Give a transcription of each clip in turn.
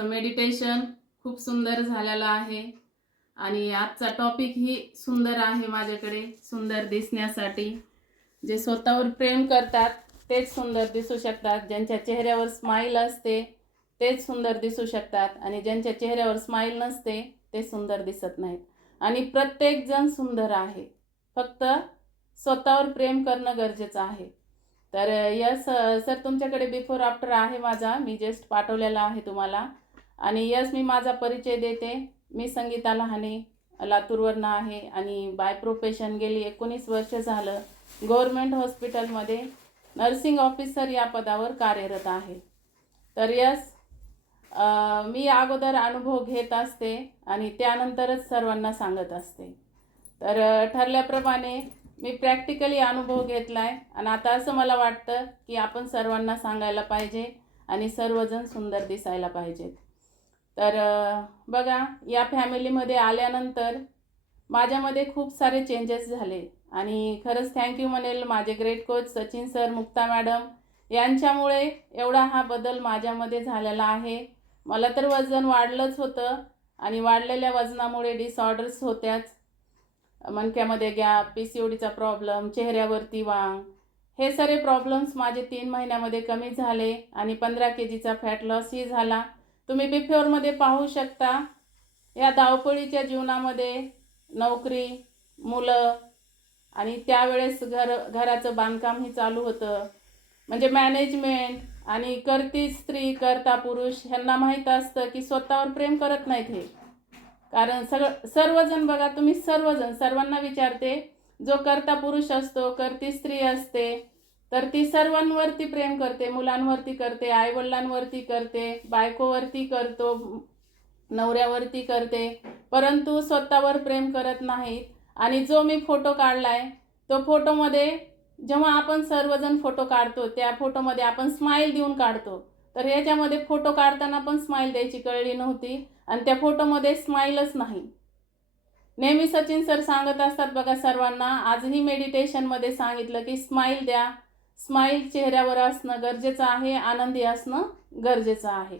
Meditation खूप सुंदर झालेलं आहे आणि आजचा टॉपिक ही सुंदर आहे माझ्याकडे. सुंदर दिसण्यासाठी जे स्वतःवर प्रेम करतात तेच सुंदर दिसू शकतात. ज्यांच्या चेहऱ्यावर स्माईल असते तेच सुंदर दिसू शकतात आणि ज्यांच्या चेहऱ्यावर स्माईल नसते ते सुंदर दिसत नाहीत. आणि प्रत्येक जण सुंदर आहे, फक्त स्वतःवर प्रेम करणं गरजेचं आहे. तर यस सर, तुमच्याकडे बिफोर आफ्टर आहे माझा, मी जस्ट पाठवलेला आहे तुम्हाला. आणि यस, मी माझा परिचय देते. मी संगीता लहाने, लातूरवरनं आहे आणि बाय प्रोफेशन गेली 19 वर्ष झालं गव्हर्मेंट हॉस्पिटलमध्ये नर्सिंग ऑफिसर या पदावर कार्यरत आहे. तर यस, मी अगोदर अनुभव घेत असते आणि त्यानंतरच सर्वांना सांगत असते. तर ठरल्याप्रमाणे मी प्रॅक्टिकली अनुभव घेतला आहे आणि आता असं मला वाटतं की आपण सर्वांना सांगायला पाहिजे आणि सर्वजण सुंदर दिसायला पाहिजेत. तर बघा, या फॅमिलीमध्ये आल्यानंतर माझ्यामध्ये खूप सारे चेंजेस झाले आणि खरंच थँक्यू म्हणेल माझे great coach Sachin sir, Mukta madam यांच्यामुळे एवढा हा बदल माझ्यामध्ये झालेला आहे. मला तर वजन वाढलंच होतं आणि वाढलेल्या वजनामुळे डिसऑर्डर्स होत्याच. मणक्यामध्ये गॅप, PCODचा प्रॉब्लेम, चेहऱ्यावरती वांग, हे सारे प्रॉब्लेम्स माझे 3 महिन्यामध्ये कमी झाले आणि 15 kgचा फॅट लॉसही झाला. तुम्ही बिफोरमध्ये पाहू शकता. या धावपळीच्या जीवनामध्ये नोकरी, मुलं आणि त्यावेळेस घराचं बांधकामही चालू होतं. म्हणजे मॅनेजमेंट आणि करती स्त्री करता पुरुष ह्यांना माहीत असतं की स्वतःवर प्रेम करत नाहीत हे. कारण सर्वजण बघा, तुम्ही सर्वांना विचारते, जो करता पुरुष असतो, करती स्त्री असते, तर ती सर्वांवरती प्रेम करते. मुलांवरती करते, आईवडिलांवरती करते, बायकोवरती करतो, नवऱ्यावरती करते, परंतु स्वतःवर प्रेम करत नाहीत. आणि जो मी फोटो काढलाय तो फोटोमध्ये जेव्हा आपण सर्वजण फोटो काढतो त्या फोटोमध्ये आपण स्माईल देऊन काढतो. तर याच्यामध्ये फोटो काढताना पण स्माईल द्यायची कळली नव्हती आणि त्या फोटोमध्ये स्माईलच नाही. नेहमी सचिन सर सांगत असतात बघा सर्वांना, आजही मेडिटेशनमध्ये सांगितलं की स्माईल द्या. स्माईल चेहऱ्यावर असणं गरजेचं आहे, आनंदी असणं गरजेचं आहे.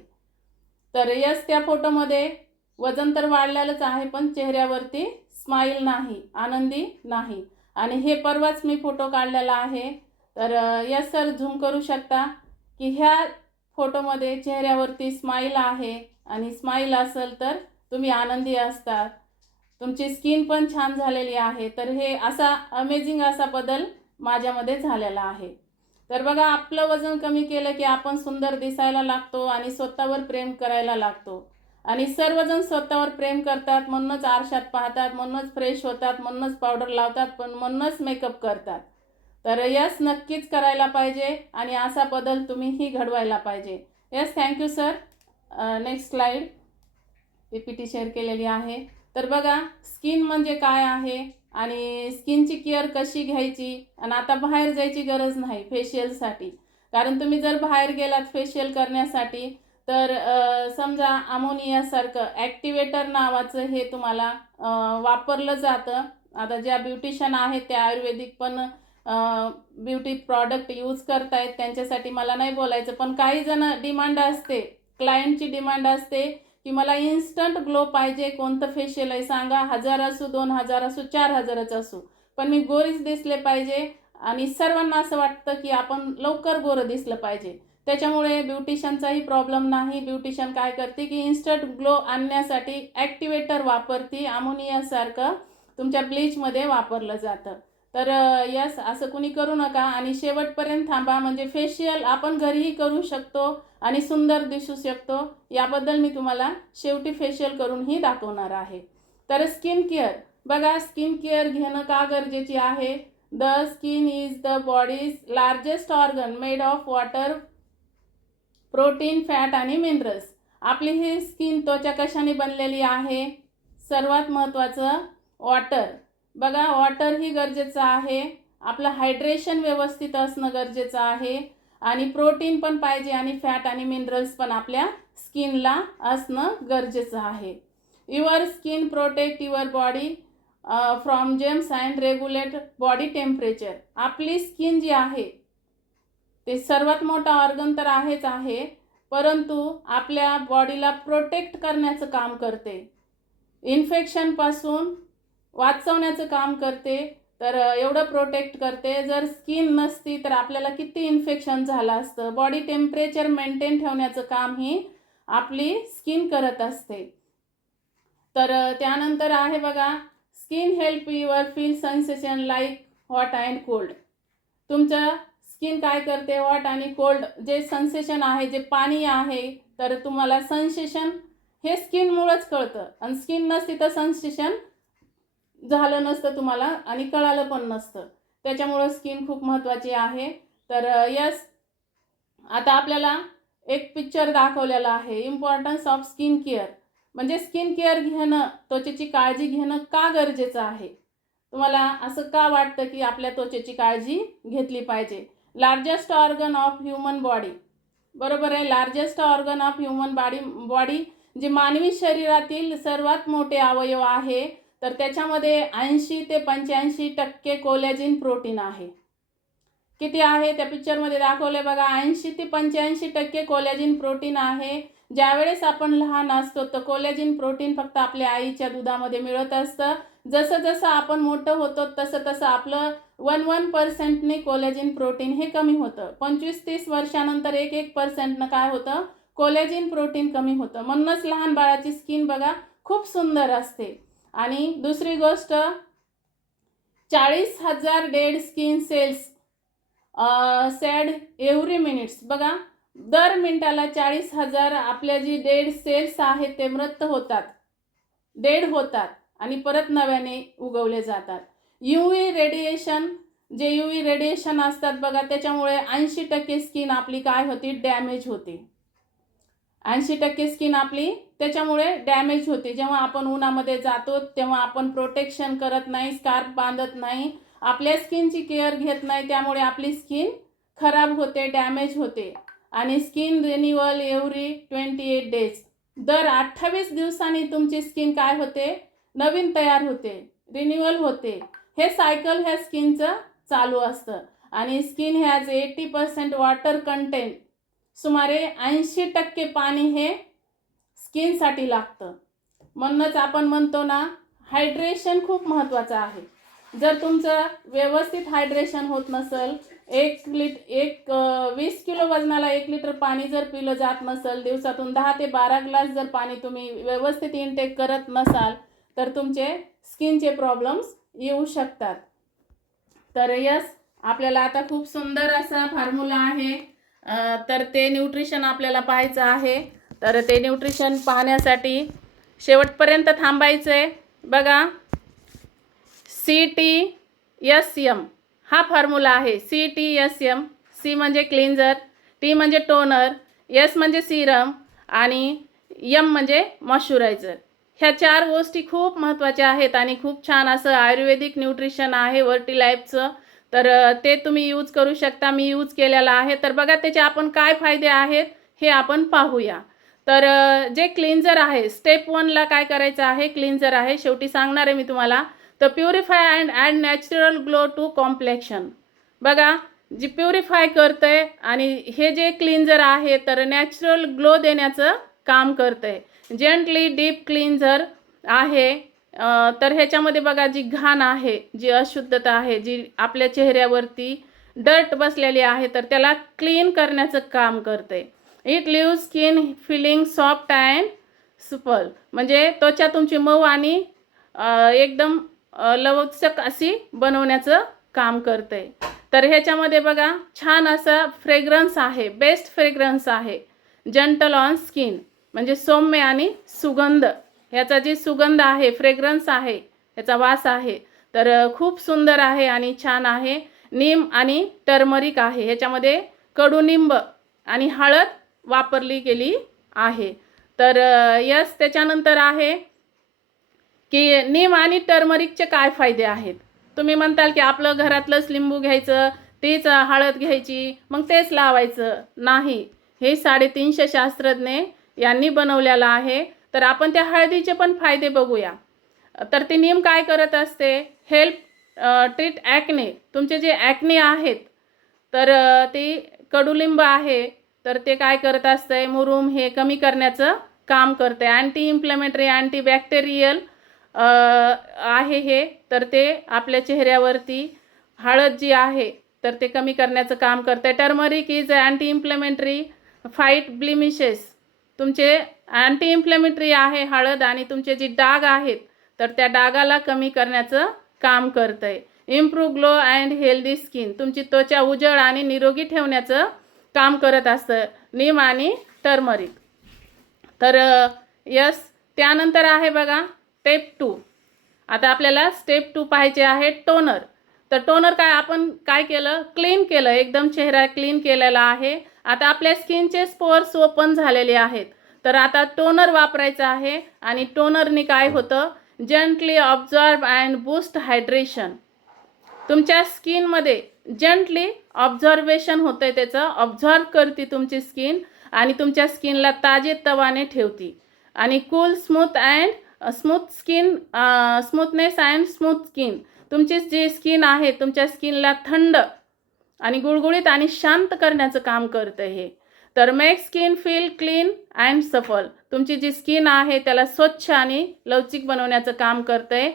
तर यस, त्या फोटोमध्ये वजन तर वाढलेलंच आहे पण चेहऱ्यावरती स्माईल नाही, आनंदी नाही. आणि हे परवाच मी फोटो काढलेला आहे. तर यस सर, झूम करू शकता की ह्या फोटोमध्ये चेहऱ्यावरती स्माईल आहे आणि स्माईल असेल तर तुम्ही आनंदी असतात. तुमची स्किन पण छान झालेली आहे. तर हे असा अमेझिंग असा बदल माझ्यामध्ये झालेला आहे. तर बघा, आपलं वजन कमी केलं की आपण सुंदर दिसायला लागतो आणि स्वतःवर प्रेम करायला लागतो. आणि सर्वजण स्वतःवर प्रेम करतात, म्हणूनच आरशात पाहतात, म्हणूनच फ्रेश होतात, म्हणूनच पावडर लावतात, पण म्हणूनच मेकअप करतात. तर यस, नक्कीच करायला पाहिजे आणि असा बदल तुम्हीही घडवायला पाहिजे. Yes, thank you sir. Next slide PPT share केलेली आहे. तर बघा, स्किन म्हणजे काय आहे आणि स्किनची केअर कशी घ्यायची. आणि आता बाहेर जायची गरज नाही फेशियलसाठी. कारण तुम्ही जर बाहेर गेलात फेशियल करण्यासाठी तर समजा अमोनियासारखं ॲक्टिवेटर नावाचं हे तुम्हाला वापरलं जातं. आता ज्या ब्युटिशियन आहेत त्या आयुर्वेदिक पण ब्युटी प्रॉडक्ट यूज करतायत, त्यांच्यासाठी मला नाही बोलायचं. पण काही जण डिमांड असते, क्लायंटची डिमांड असते की मला इन्स्टंट ग्लो पाहिजे, कोणतं फेशियल आहे सांगा, 1000 असू, 2000 असू, 4000च असू, पण मी गोरीच दिसले पाहिजे. आणि सर्वांना असं वाटतं की आपण लवकर गोरं दिसलं पाहिजे. त्याच्यामुळे ब्युटिशियनचाही प्रॉब्लेम नाही. ब्युटिशियन काय करते की इन्स्टंट ग्लो आणण्यासाठी ॲक्टिवेटर वापरते, अमोनियासारखं तुमच्या ब्लीचमध्ये वापरलं जातं. तर यस, असं कुणी करू नका आणि शेवटपर्यंत थांबा. म्हणजे फेशियल आपण घरीही करू शकतो आणि सुंदर दिसू शकतो. याबद्दल मी तुम्हाला शेवटी फेशियल करूनही दाखवणार आहे. तर स्किन केअर बघा, स्किन केअर घेणं का गरजेची आहे. The skin is the bodies largest organ made of water, protein, fat आणि मिनरल्स. आपली ही स्किन त्वचा कशाने बनलेली आहे. सर्वात महत्त्वाचं वॉटर. बघा, वॉटर ही गरजेचं आहे. आपलं हायड्रेशन व्यवस्थित असणं गरजेचं आहे आणि प्रोटीन पण पाहिजे आणि फॅट आणि मिनरल्स पण आपल्या स्किनला असणं गरजेचं आहे. Your skin protect your body from gems and regulate body temperature. आपली स्किन जी आहे ते सर्वात मोठा ऑर्गन तर आहेच आहे, परंतु आपल्या बॉडीला प्रोटेक्ट करण्याचं काम करते, इन्फेक्शनपासून वाचवण्याचं काम करते. तर एवढं प्रोटेक्ट करते. जर स्किन नसती तर आपल्याला किती इन्फेक्शन झालं असतं. बॉडी टेम्परेचर मेंटेन ठेवण्याचं काम ही आपली स्किन करत असते. तर त्यानंतर आहे बघा, skin help your feel sensation like hot and cold. तुमचं स्किन काय करते, हॉट आणि कोल्ड जे सेन्सेशन आहे, जे पाणी आहे, तर तुम्हाला सेन्सेशन हे स्किनमुळेच कळतं. आणि स्किन नसती तर सेन्सेशन झालं नसतं तुम्हाला आणि कळालं पण नसतं. त्याच्यामुळं स्किन खूप महत्त्वाची आहे. तर यस, आता आपल्याला एक पिक्चर दाखवलेला आहे, इम्पॉर्टन्स ऑफ स्किन केअर. म्हणजे स्किन केअर घेणं, त्वचेची काळजी घेणं का गरजेचं आहे. तुम्हाला असं का वाटतं की आपल्या त्वचेची काळजी घेतली पाहिजे. Largest organ of human body, बरोबर आहे. Largest organ of human body जे मानवी शरीरातील सर्वात मोठे अवयव आहे, तर त्याच्यामध्ये 80 ते 85% कोलॅजिन प्रोटीन आहे. किती आहे त्या पिक्चरमध्ये दाखवले बघा, 80 ते 85% कोलॅजिन प्रोटीन आहे. ज्यावेळेस आपण लहान असतो तर कोलॅजिन प्रोटीन फक्त आपल्या आईच्या दुधामध्ये मिळत असतं. जसं जसं आपण मोठं होतो तसं तसं आपलं 1% कोलॅजिन प्रोटीन हे कमी होतं. 25-30 वर्षानंतर 1% काय होतं, कोलॅजिन प्रोटीन कमी होतं. म्हणूनच लहान बाळाची स्किन बघा खूप सुंदर असते. आणि दुसरी गोष्ट, 40,000 dead skin cells shed every minutes. बघा, दर मिनिटाला 40,000 आपल्या जी डेड सेल्स आहेत ते मृत होतात, डेड होतात आणि परत नव्याने उगवले जातात. UV रेडिएशन, जे UV रेडिएशन असतात बघा, त्याच्यामुळे 80% स्किन आपली काय होती, डॅमेज होते. 80% स्किन आपली त्याच्यामुळे डॅमेज होते. जेव्हा आपण उन्हामध्ये जातो तेव्हा आपण प्रोटेक्शन करत नाही, स्कार्फ बांधत नाही, आपल्या स्किनची केअर घेत नाही, त्यामुळे आपली स्किन खराब होते, डॅमेज होते. आणि स्किन रिन्युअल एव्हरी 28 डेज. दर 28 दिवसांनी तुमची स्किन काय होते, नवीन तयार होते, रिन्युअल होते. हे सायकल ह्या स्किनचं चालू असतं. आणि स्किन हॅज 80% वॉटर कंटेंट. सुमारे 80% पाणी हे स्किनसाठी लागतं. म्हणूनच आपण म्हणतो ना, हायड्रेशन खूप महत्त्वाचं आहे. जर तुमचं व्यवस्थित हायड्रेशन होत नसेल, 20 किलो वजनाला 1 लिटर पाणी जर पिलं जात नसेल, दिवसातून 10 ते 12 ग्लास जर पाणी तुम्ही व्यवस्थित इनटेक करत नसाल, तर तुमचे स्किनचे प्रॉब्लेम्स येऊ शकतात. तर यस, आपल्याला आता खूप सुंदर असा फॉर्म्युला आहे. तर ते न्यूट्रिशन आपल्याला पाहायचं आहे. तर ते न्यूट्रिशन पाहण्यासाठी शेवटपर्यंत थांबायचं आहे. बघा, CTSM हा फॉर्म्युला आहे. CTSM. C म्हणजे क्लिन्झर, T म्हणजे टोनर, S म्हणजे सिरम आणि M म्हणजे मॉइश्चरायझर. ह्या 4 गोष्टी खूप महत्त्वाच्या आहेत आणि खूप छान असं आयुर्वेदिक न्यूट्रिशन आहे वर्टीलाईफचं. तर ते तुम्ही यूज करू शकता. मी यूज केलेलं आहे. तर बघा त्याचे आपण काय फायदे आहेत हे आपण पाहूया. तर जे क्लिन्झर आहे, स्टेप 1ला काय करायचं आहे, क्लिन्झर आहे, शेवटी सांगणार आहे मी तुम्हाला. तर purify and add natural glow to complexion. बघा, जी प्युरिफाय करतंय आणि हे जे क्लिन्झर आहे तर नॅचरल ग्लो देण्याचं काम करतंय. जेंटली डीप क्लिन्झर आहे. तर ह्याच्यामध्ये बघा, जी घाण आहे, जी अशुद्धता आहे, जी आपल्या चेहऱ्यावरती डर्ट बसलेली आहे, तर त्याला क्लीन करण्याचं काम करते. It leave skin feeling soft and supple. म्हणजे त्वचा तुमची मऊ आणि एकदम लवचक अशी बनवण्याचं काम करते. तर ह्याच्यामध्ये बघा छान असा फ्रेग्रन्स आहे, बेस्ट फ्रेग्रन्स आहे. जंटल ऑन स्किन म्हणजे सौम्य आणि सुगंध. ह्याचा जी सुगंध आहे, फ्रेग्रन्स आहे, ह्याचा वास आहे, तर खूप सुंदर आहे आणि छान आहे. नीम आणि टर्मरिक आहे. ह्याच्यामध्ये कडुनिंब आणि हळद वापरली गेली आहे. तर यस, त्याच्यानंतर आहे की नीम आणि टर्मरिकचे काय फायदे आहेत. तुम्ही म्हणताल की आपलं घरातलंच लिंबू घ्यायचं, तीच हळद घ्यायची, मग तेच लावायचं. नाही, हे 350 शास्त्रज्ञ यांनी बनवलेलं आहे. तर आपण त्या हळदीचे पण फायदे बघूया. तर ती नीम काय करत असते, हेल्प ट्रीट ॲक्ने. तुमचे जे ॲक्ने आहेत तर ती कडुलिंब आहे तर ते काय करत असतंय, मुरूम हे कमी करण्याचं काम करते. अँटी इन्फ्लेमेटरी, अँटी बॅक्टेरियल आहे हे. तर ते आपल्या चेहऱ्यावरती हळद जी आहे तर ते कमी करण्याचं काम करते. Turmeric is anti inflammatory, fight blemishes. तुमचे अँटी इन्फ्लेमेटरी आहे हळद, आणि तुमचे जे डाग आहेत तर त्या डागाला कमी करण्याचं काम करतंय. Improve glow and healthy skin. तुमची त्वचा उजळ आणि निरोगी ठेवण्याचं काम करत असतं नीम आणि टर्मरिक. तर यस, त्यानंतर आहे बघा स्टेप 2. आता आपल्याला स्टेप 2 पाहायचे आहे टोनर. तर टोनर काय, आपण काय केलं, क्लीन केलं, एकदम चेहरा क्लीन केलेला आहे. आता आपल्या स्किनचे स्पोअर्स ओपन झालेले आहेत. तर आता टोनर वापरायचं आहे. आणि टोनरनी काय होतं, gently observe and boost hydration. तुमच्या स्किनमध्ये जंटली ऑब्झर्वेशन होतं आहे, त्याचं ऑब्झर्व करते तुमची स्किन आणि तुमच्या स्किनला ताजेतवाने ठेवते. आणि cool smooth skin, smoothness and smooth skin. तुमची जी स्किन आहे तुमच्या स्किनला थंड आणि गुळगुळीत आणि शांत करण्याचं काम करतं हे. तर make skin feel clean and सफल. तुमची जी स्किन आहे त्याला स्वच्छ आणि लवचिक बनवण्याचं काम करतंय.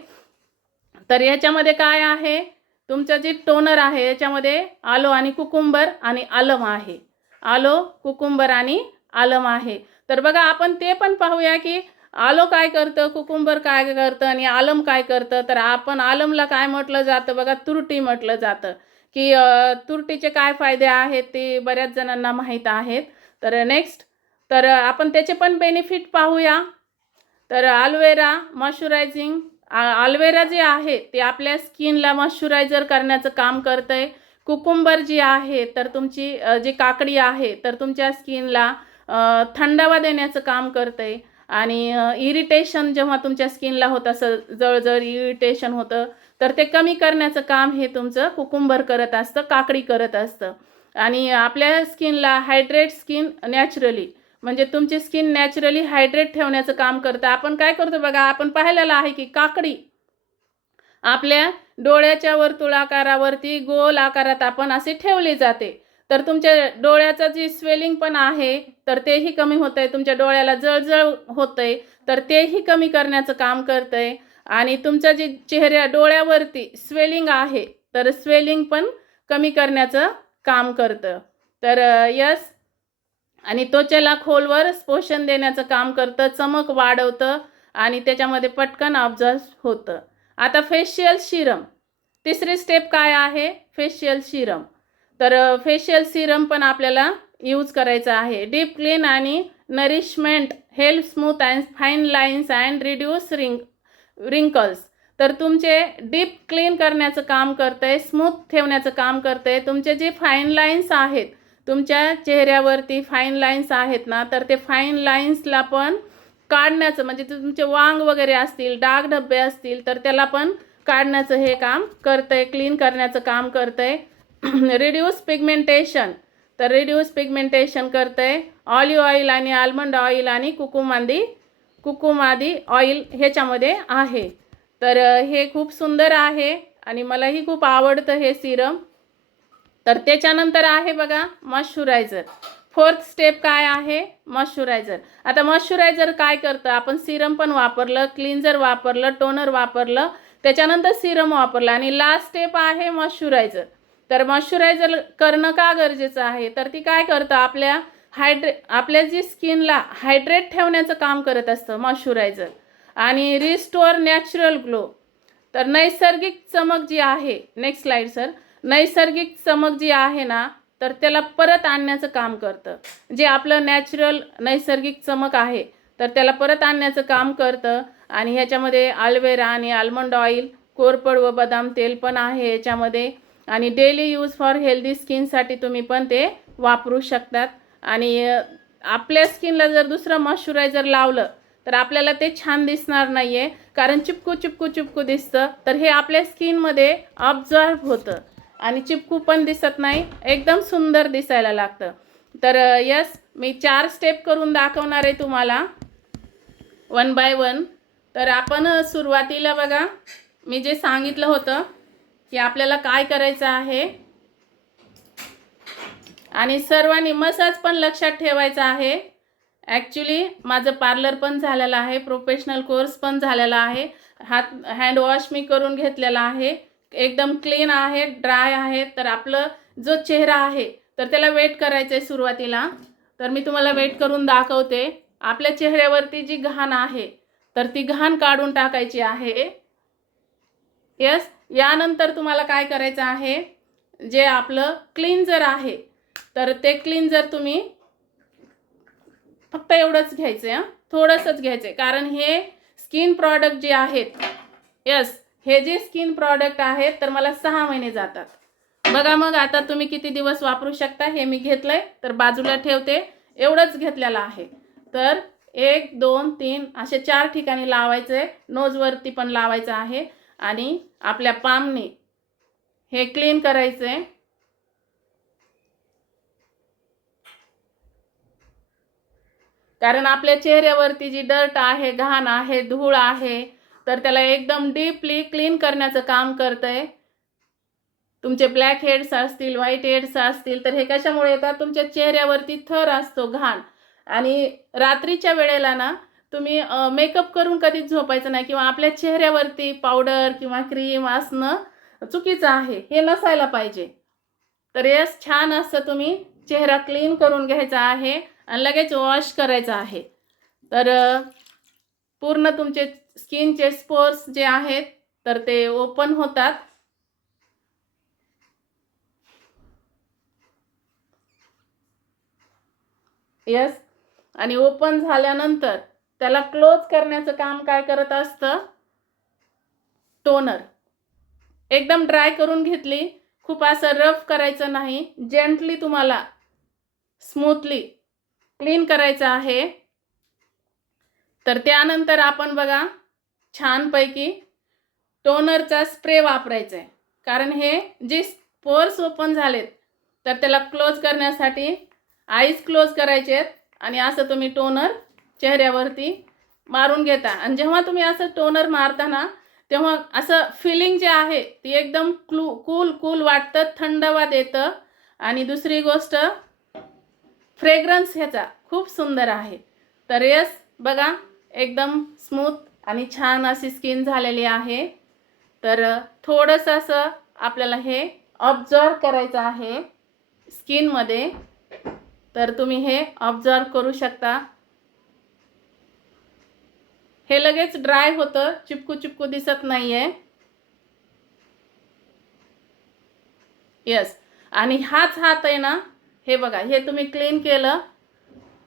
तर याच्यामध्ये काय आहे, तुमचं जे टोनर आहे याच्यामध्ये आलो आणि कुकुंबर आणि आलम आहे. आलो, कुकुंबर आणि आलम आहे. तर बघा आपण ते पण पाहूया की आलो काय करतं, कुकुंबर काय करतं आणि आलम काय करतं. तर आपण आलमला काय म्हटलं जातं बघा, तुरटी म्हटलं जातं. की तुरटीचे काय फायदे आहेत ते बऱ्याच जणांना माहीत आहेत. तर नेक्स्ट, तर आपण त्याचे पण बेनिफिट पाहूया. तर अल्वेरा मॉइश्चरायझिंग. अल्वेरा जे आहे ते आपल्या स्किनला मॉइश्चरायझर करण्याचं काम करतंय. कुकुंबर जी आहे तर तुमची जी काकडी आहे तर तुमच्या स्किनला थंडावा देण्याचं काम करतंय. आणि इरिटेशन जेव्हा तुमच्या स्किनला होतं, असं जळजळ इरिटेशन होतं, तर ते कमी करण्याचं काम हे तुमचं कुकुंबर करत असतं, काकडी करत असतं. आणि आपल्या स्किनला हायड्रेट स्किन नॅचरली, म्हणजे तुमची स्किन नॅचरली हायड्रेट ठेवण्याचं काम करतं. आपण काय करतो बघा, आपण पाहिलेलं आहे की काकडी आपल्या डोळ्याच्या वर्तुळाकारावरती गोल आकारात आपण असे ठेवले जाते. तर तुमच्या डोळ्याचं जी स्वेलिंग पण आहे तर तेही कमी होतंय. तुमच्या डोळ्याला जळजळ होतंय तर तेही कमी करण्याचं काम करतंय. आणि तुमचं जे चेहऱ्या डोळ्यावरती स्वेलिंग आहे तर स्वेलिंग पण कमी करण्याचं काम करतं. तर यस, आणि त्वचेला खोलवर पोषण देण्याचं काम करतं, चमक वाढवतं आणि त्याच्यामध्ये पटकन ऑब्झर्व होतं. आता फेशियल सिरम, तिसरी स्टेप काय आहे, फेशियल सिरम. तर फेशियल सिरम पण आपल्याला यूज करायचं आहे. डीप क्लीन आणि nourishment help smooth and fine lines and reduce wrinkles. तर तुमचे डीप क्लीन करण्याचं काम करतंय, स्मूथ ठेवण्याचं काम करतंय. तुमचे जे फाईन लाईन्स आहेत, तुमच्या चेहऱ्यावरती फाईन लाईन्स आहेत ना, तर ते फाईन लाईन्सला पण काढण्याचं, म्हणजे तुमचे वांग वगैरे असतील, डाग धब्बे असतील तर त्याला पण काढण्याचं हे काम करतंय, क्लीन करण्याचं काम करतंय. रिड्यूस पिगमेंटेशन, तर रिड्यूस पिगमेंटेशन करतंय. ऑलिव्ह ऑइल आणि आल्मंड ऑइल आणि कुकुमादी ऑइल ह्याच्यामध्ये आहे. तर हे खूप सुंदर आहे आणि मलाही खूप आवडतं हे सिरम. तर त्याच्यानंतर आहे बघा मॉइश्चरायझर. फोर्थ स्टेप काय आहे, मॉइश्चरायझर. आता मॉइश्चरायझर काय करतं, आपण सिरम पण वापरलं, क्लिन्झर वापरलं, टोनर वापरलं, त्याच्यानंतर सिरम वापरलं आणि लास्ट स्टेप आहे मॉइश्चरायझर. तर मॉइश्चरायझर करणं का गरजेचं आहे, तर ती काय करतं, आपल्या जी स्किनला हायड्रेट ठेवण्याचं काम करत असतं मॉइश्चरायझर. आणि रिस्टोअर नॅचरल ग्लो. तर नैसर्गिक चमक जी आहे, नेक्स्ट स्लाइड सर, नैसर्गिक चमक जी आहे ना तर त्याला परत आणण्याचं काम करतं. जे आपलं नॅचरल नैसर्गिक चमक आहे तर त्याला परत आणण्याचं काम करतं. आणि ह्याच्यामध्ये अल्वेरा आणि आल्मंड ऑइल, कोरफड व बदाम तेल पण आहे याच्यामध्ये. आणि डेली यूज फॉर हेल्दी स्किनसाठी तुम्ही पण ते वापरू शकतात. आणि आपल्या स्किनला जर दुसरं मॉइश्चरायझर लावलं तर आपल्याला ते छान दिसणार नाही आहे, कारण चिपकू दिसतं. तर हे आपल्या स्किनमध्ये ऑब्झर्व होतं आणि चिपकू पण दिसत नाही, एकदम सुंदर दिसायला लागतं. तर यस, मी 4 स्टेप करून दाखवणार आहे तुम्हाला 1 बाय 1. तर आपण सुरुवातीला बघा मी जे सांगितलं होतं की आपल्याला काय करायचं आहे, आणि सर्वांनी मसाज पण लक्षात ठेवायचा आहे. ॲक्च्युली माझं पार्लर पण झालेलं आहे, प्रोफेशनल कोर्स पण झालेला आहे. हँड वॉश मी करून घेतलेला आहे, एकदम क्लीन आहे, ड्राय आहे. तर आपलं जो चेहरा आहे तर त्याला वेट करायचं आहे सुरुवातीला. तर मी तुम्हाला वेट करून दाखवते. आपल्या चेहऱ्यावरती जी घाण आहे तर ती घाण काढून टाकायची आहे. यस. यानंतर तुम्हाला काय करायचं आहे, जे आपलं क्लीन्झर आहे तर ते क्लीन्झर तुम्ही फक्त एवढंच घ्यायचं आहे, थोडंसंच घ्यायचं आहे. कारण हे स्किन प्रॉडक्ट जे आहेत, यस, हे जे स्किन प्रॉडक्ट आहेत तर मला 6 महिने जातात. बघा मग आता तुम्ही किती दिवस वापरू शकता. हे मी घेतलंय तर बाजूला ठेवते. एवढंच घेतलेलं आहे. तर 1 2 3 असे 4 ठिकाणी लावायचे. नोजवरती पण लावायचं आहे आणि आपल्या पामने हे क्लीन करायचे. कारण आपल्या चेहऱ्यावरती जी डर्ट आहे, घाण आहे, धूळ आहे तर त्याला एकदम डीपली क्लीन करण्याचं काम करतंय. तुमचे ब्लॅक हेड्स असतील, व्हाईट हेड्स असतील तर हे कशामुळे येतात, तुमच्या चेहऱ्यावरती थर असतो घाण. आणि रात्रीच्या वेळेला ना तुम्ही मेकअप करून कधीच झोपायचं नाही, किंवा आपल्या चेहऱ्यावरती पावडर किंवा क्रीम असणं चुकीचं आहे, हे नसायला पाहिजे. तर यस, छान असं तुम्ही चेहरा क्लीन करून घ्यायचा आहे आणि लगेच वॉश करायचा आहे. तर पूर्ण तुमचे स्किनचे स्पोर्स जे आहेत तर ते ओपन होतात. यस. आणि ओपन झाल्यानंतर त्याला क्लोज करण्याचं काम काय करत असतं, टोनर. एकदम ड्राय करून घेतली, खूप असं रफ करायचं नाही, जेंटली तुम्हाला स्मूथली क्लीन करायचं आहे. तर त्यानंतर आपण बघा छानपैकी टोनरचा स्प्रे वापरायचा आहे. कारण हे जे पोर्स ओपन झालेत तर त्याला क्लोज करण्यासाठी आईज क्लोज करायचे आहेत आणि असं तुम्ही टोनर चेहऱ्यावरती मारून घेता. आणि जेव्हा तुम्ही असं टोनर मारता ना तेव्हा असं फिलिंग जे आहे ती एकदम कूल वाटतं, थंडवा देतं. आणि दुसरी गोष्ट, फ्रेग्रन्स ह्याचा खूप सुंदर आहे. तर यस, बघा एकदम स्मूथ आणि छान अशी स्किन झालेली आहे. तर थोडंसं असं आपल्याला हे ऑब्झर्व करायचं आहे स्किनमध्ये. तर तुम्ही हे ऑब्झर्व करू शकता. हे लगेच ड्राय होतं, चिपकू दिसत नाहीये. यस. आणि हाच हात आहे ना, हे बघा, हे तुम्ही क्लीन केलं.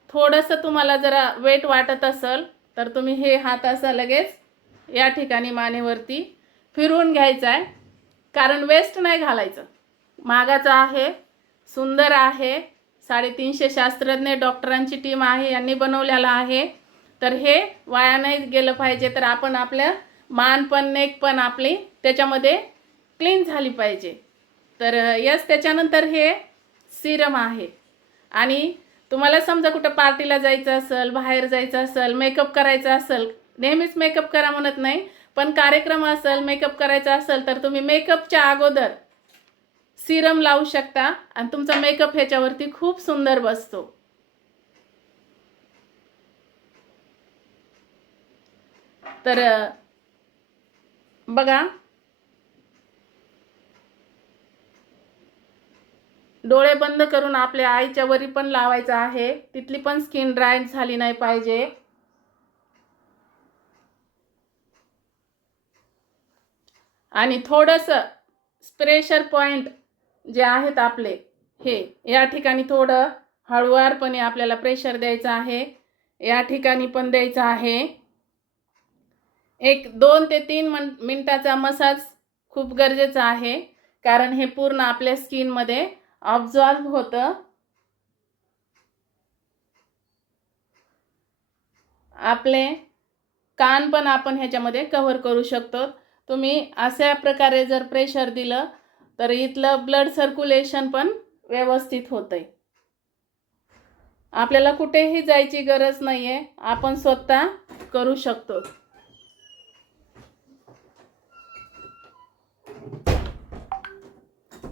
थोडंसं तुम्हाला जरा वेट वाटत असेल तर तुम्ही हे हात असं लगेच या ठिकाणी मानेवरती फिरवून घ्यायचं आहे. कारण वेस्ट नाही घालायचं. महागाचं आहे, सुंदर आहे, 350 शास्त्रज्ञ डॉक्टरांची टीम आहे, यांनी बनवलेला आहे. तर हे वाया नाही गेलं पाहिजे. तर आपण आपल्या मान पण, नेक पण आपली त्याच्यामध्ये क्लीन झाली पाहिजे. तर यस, त्याच्यानंतर हे सिरम आहे. आणि तुम्हाला समजा कुठं पार्टीला जायचं असेल, बाहेर जायचं असेल, मेकअप करायचा असेल, नेहमीच मेकअप करा म्हणत नाही, पण कार्यक्रम असेल, मेकअप करायचा असेल तर तुम्ही मेकअपच्या अगोदर सिरम लावू शकता आणि तुमचा मेकअप ह्याच्यावरती खूप सुंदर बसतो. तर बघा, डोळे बंद करून आपल्या आईच्या वरी पण लावायचं आहे. तिथली पण स्किन ड्राय झाली नाही पाहिजे. आणि थोडंसं प्रेशर पॉइंट जे आहेत आपले, हे या ठिकाणी थोडं हळुवारपणे आपल्याला प्रेशर द्यायचं आहे. या ठिकाणी पण द्यायचं आहे. एक 2 ते 3 मिनिटाचा मसाज खूप गरजेचा आहे. कारण हे पूर्ण आपल्या स्किनमध्ये ऑब्झॉर्ब होतं. आपले कान पण आपण ह्याच्यामध्ये कव्हर करू शकतो. तुम्ही अशा प्रकारे जर प्रेशर दिलं तर इथलं ब्लड सर्क्युलेशन पण व्यवस्थित होतंय. आपल्याला कुठेही जायची गरज नाहीये, आपण स्वतः करू शकतो.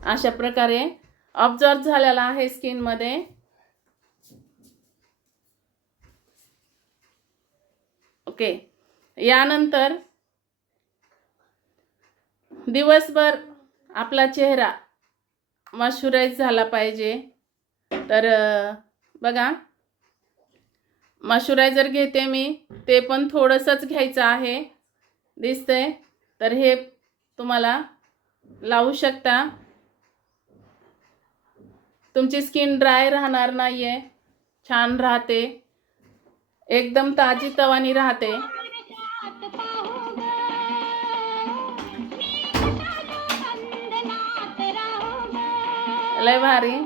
अशा प्रकारे ऑब्झर्व झालेला आहे स्किनमध्ये. ओके, यानंतर दिवसभर आपला चेहरा मॉइश्चराईज झाला पाहिजे. तर बघा, मॉइश्चरायझर घेते मी, ते पण थोडंसंच घ्यायचं आहे, दिसतंय. तर हे तुम्हाला लावू शकता. तुमची स्किन ड्राय राहणार नाहीये, छान राहते, एकदम ताजी तवानी राहते. लय भारी.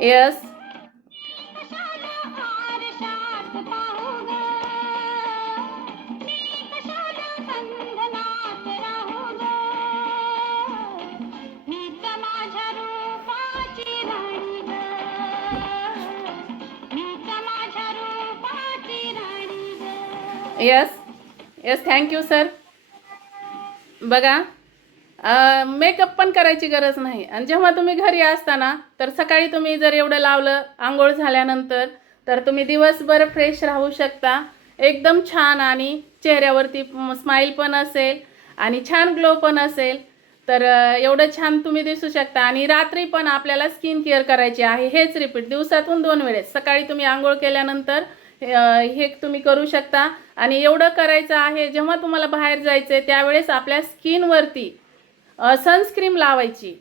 Yes, yes, yes, thank you sir. बघा, मेकअप पण करायची गरज नाही. आणि जेव्हा तुम्ही घरी असताना, तर सकाळी तुम्ही जर एवढं लावलं आंघोळ झाल्यानंतर, तर तुम्ही दिवसभर फ्रेश राहू शकता, एकदम छान. आणि चेहऱ्यावरती स्माईल पण असेल आणि छान ग्लो पण असेल. तर एवढं छान तुम्ही दिसू शकता. आणि रात्री पण आपल्याला स्किन केअर करायची आहे. हेच रिपीट दिवसातून 2 वेळेस, सकाळी तुम्ही आंघोळ केल्यानंतर हे तुम्ही करू शकता. आणि एवढं करायचं आहे, जेव्हा तुम्हाला बाहेर जायचं आहे त्यावेळेस आपल्या स्किनवरती सनस्क्रीम लावायची.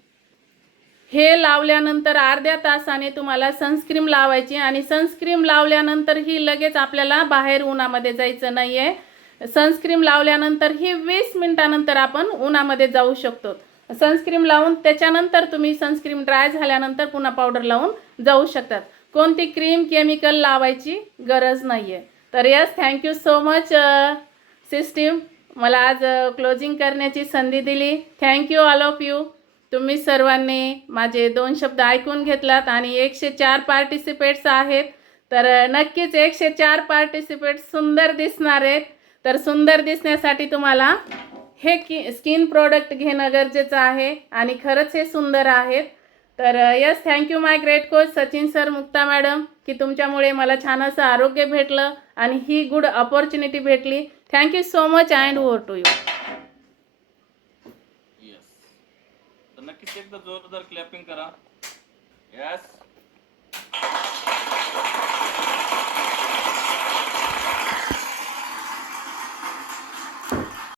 हे लावल्यानंतर अर्ध्या तासाने तुम्हाला सनस्क्रीम लावायची. आणि सनस्क्रीम लावल्यानंतर ही लगेच आपल्याला बाहेर उन्हामध्ये जायचं नाही आहे. सनस्क्रीम लावल्यानंतर ही 20 मिनिटानंतर आपण उन्हामध्ये जाऊ शकतो. सनस्क्रीम लावून त्याच्यानंतर तुम्ही सनस्क्रीम ड्राय झाल्यानंतर पुन्हा पावडर लावून जाऊ शकतात. कोणती क्रीम केमिकल लावायची गरज नाही आहे. तर yes, thank you so much system, मला आज क्लोजिंग करण्याची संधी दिली. Thank you all of you. तुम्ही सर्वांनी माझे 2 शब्द ऐकून घेतलात. आणि 104 पार्टिसिपेट्स आहेत. तर नक्कीच 104 पार्टिसिपेट सुंदर दिसणार आहेत. तर सुंदर दिसण्यासाठी तुम्हाला हे स्किन प्रोडक्ट घेणं गरजेचं आहे. आणि खरंच हे सुंदर आहेत. तर yes, thank you my great coach Sachin sir, Mukta madam, की तुमच्यामुळे मला छान असं आरोग्य भेटलं आणि ही गुड अपॉर्च्युनिटी भेटली. Thank you so much and over to you. तर नक्कीच एकदा जोरदार क्लॅपिंग करा. यस.